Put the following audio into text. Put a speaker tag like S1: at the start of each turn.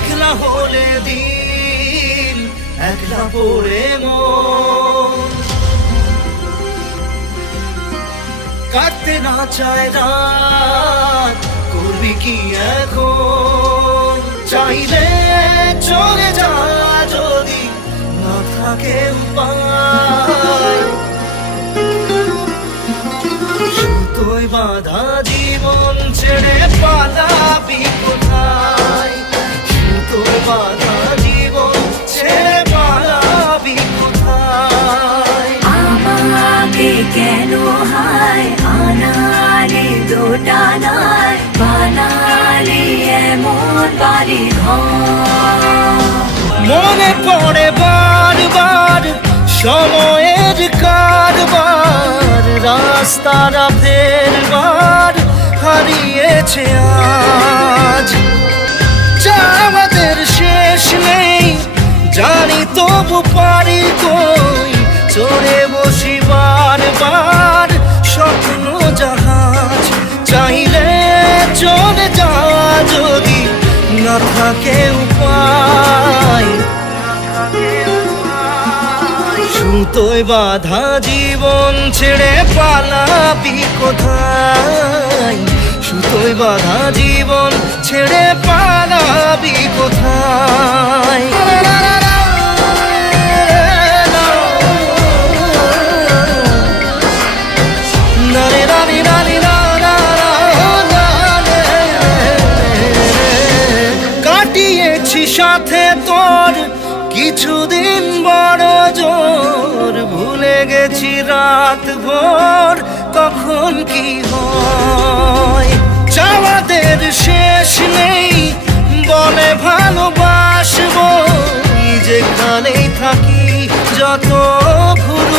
S1: মেঘলা হলে দিন, একলা পড়ে মন। কাটতে না চায় রাত, করবি কি এখন? চাইলে চলে যা যদি না থাকে উপায়। সুতোয় বাধা জীবন ছেড়ে পালাবি
S2: এমন বাড়ি
S1: মনে পড়ে বারবার সময়ের কারবার, রাস্তারা ফেরবার হারিয়েছে আজ। যা আমাদের শেষ নেই, জানি তবু পারি কই থাকে উপায় সুতোয় বাধা জীবন ছেড়ে পালাবি কোথায়? সুতোয় বাধা জীবন কাটিয়েছি সাথে তোর। কিছুদিন বড় জোর, ভুলে গেছি রাত ভোর, কখন কি হয়? চাওয়াদের শেষ নেই, বলে ভালোবাসবো। যেখানেই থাকি, যত ভুল